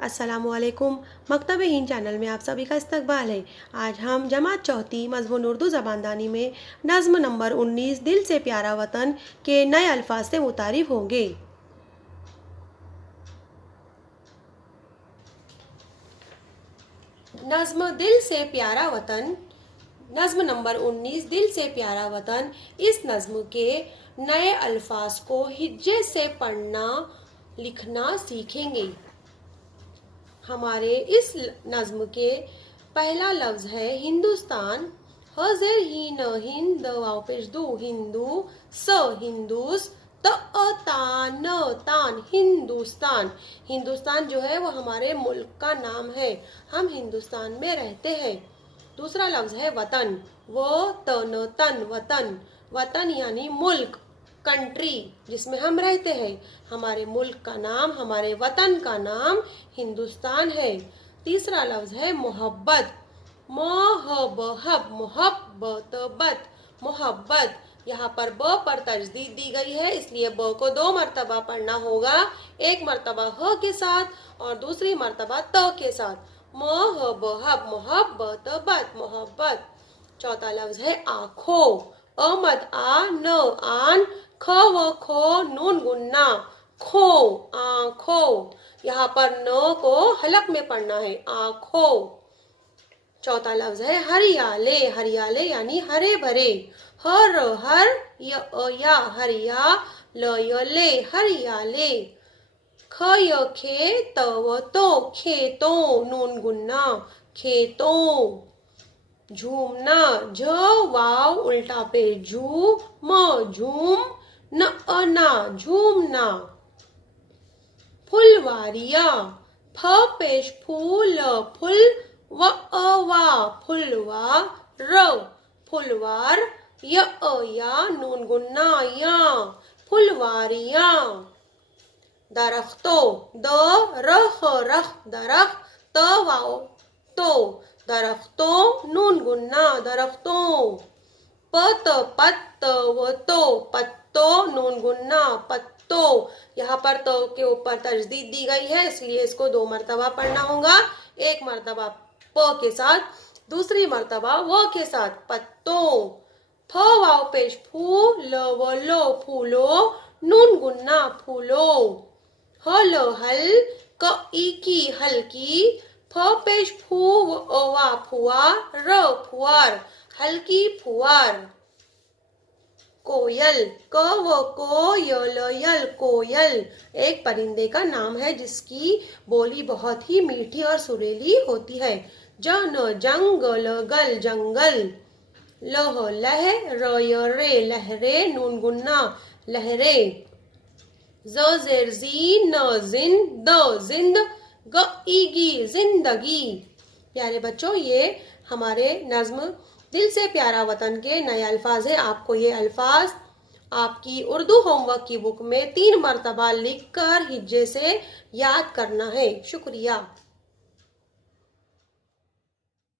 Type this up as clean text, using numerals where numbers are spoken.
अस्सलामुअलैकुम। मकतब हिंद चैनल में आप सभी का इस्तकबाल है। आज हम जमात चौथी मज़मून उर्दू ज़बानदानी में नज़्म नंबर 19 दिल से प्यारा वतन के नए अल्फाज से मुतारिफ होंगे। नज़्म दिल से प्यारा वतन, नज़्म नंबर 19 दिल से प्यारा वतन। इस नज़्म के नए अल्फाज को हिज्जे से पढ़ना लिखना सीखेंगे। हमारे इस नज़्म के पहला लफ्ज़ है हिंदुस्तान। हज़र ही न हिंद वाव पेश दो हिंदू स हिंदूस तान तान हिंदुस्तान। हिंदुस्तान जो है वो हमारे मुल्क का नाम है, हम हिंदुस्तान में रहते हैं। दूसरा लफ्ज़ है वतन। वो तन तन वतन, वतन यानी मुल्क, कंट्री जिसमें हम रहते हैं। हमारे मुल्क का नाम, हमारे वतन का नाम हिंदुस्तान है। तीसरा लफ्ज है मोहब्बत। मोहब्बत मोहब्बत मोहब्बत। यहाँ पर ब पर तजदीद दी गई है, इसलिए ब को 2 मरतबा पढ़ना होगा। एक मरतबा ह के साथ और दूसरी मरतबा त के साथ। मोहब्बत मोहब्बत बत मोहब्बत। चौथा लफ्ज है आँखों। अमद आ न आन ख व खो नून गुन्ना खो आँखों। यहाँ पर न को हलक में पढ़ना है आँखों। चौथा लफ्ज है हरियाले। हरियाले यानी हरे भरे। हर या हरिया ले हरियाले। ख य खे तव तो खेतों नून गुन्ना खेतों। झूमना झ वाव उल्टा पे झू म झूम न अना झूमना। फुलवारिया फ पेश फूल फुल व अवा फुलवार फुलवार य या नून गुन्ना या फुलवारिया। दरख्तों द रख रख दरख्त त वाव तो दरख्तों नून गुन्ना दरख्तों। पत पत्त व तो पत्तों नून गुन्ना पत्तों। यहाँ पर तो के ऊपर तजदीद दी गई है, इसलिए इसको 2 मरतबा पढ़ना होगा। एक मरतबा प के साथ, दूसरी मरतबा व के साथ पत्तों। फ वाव पेश फू ल व लो फूलो नून गुन्ना फूलो। हल हल क ई की हल्की फ पेश फू वा फुआर फुआर हल्की फुआर। कोयल क व को यल कोयल एक परिंदे का नाम है जिसकी बोली बहुत ही मीठी और सुरीली होती है। जन जंगल गल जंगल। लह लह रे लहरे नून गुन्ना लहरे। जेर जी न जिन द जिंद ग ईगी जिंदगी। प्यारे बच्चों, ये हमारे नज्म दिल से प्यारा वतन के नए अल्फाज है। आपको ये अल्फाज आपकी उर्दू होमवर्क की बुक में 3 मरतबा लिखकर हिज्जे से याद करना है। शुक्रिया।